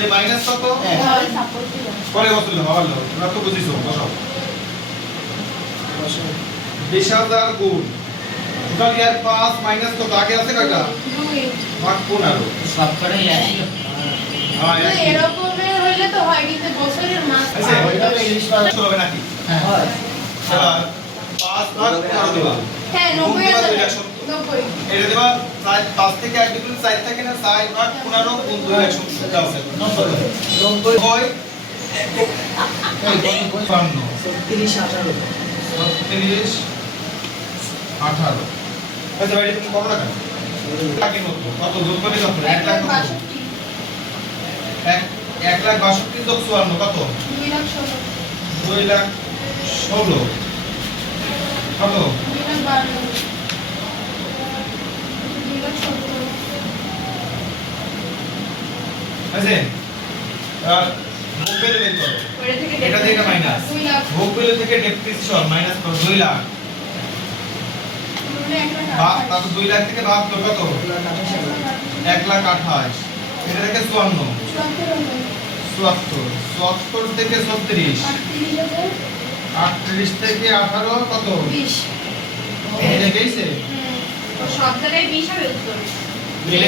এই মাইনাস কত পরে বসলো আবার লো তোমরা তো বুঝিছো বসাও 20000 গুণ টোটাল ইয়ার 5 মাইনাস কত আগে আছে কয়টা 2 ভাগ 15 সবকটাই একই হ্যাঁ তো এরকমের হইলে তো হয় কিন্তু বছরের মাস আচ্ছা ওইটা তো ইংলিশ ভাষা হবে নাকি হয় এবার 5 ভাগ 15 দেবা হ্যাঁ 90,000 90 এটা দেবা 5 থেকে 1 ডিগ্রি 4 থাকে না 4 ভাগ 15 গুণ 2 170 দাও স্যার 90 হয় এই 55 30 18 30 18 আচ্ছা ভাই তুমি কত টাকা টাকা কত যোগ করে কত 1 লাখ 1,62,000 যোগ 54 কত 2 লাখ 16 কত আছে আর ভোগ বেলে বের করো এটা থেকে মাইনাস ভোগ বেলে থেকে ডেপ্রিসিয়েশন মাইনাস করো 2 লাখ ভাগ তারপর 2 লাখ থেকে ভাগ করো কত 1,28,000 এটা থেকে 54 74 থেকে 36 38 থেকে 18 কত 20 এটা গেছে সব জায়গায় 20 হবে উত্তর মিলে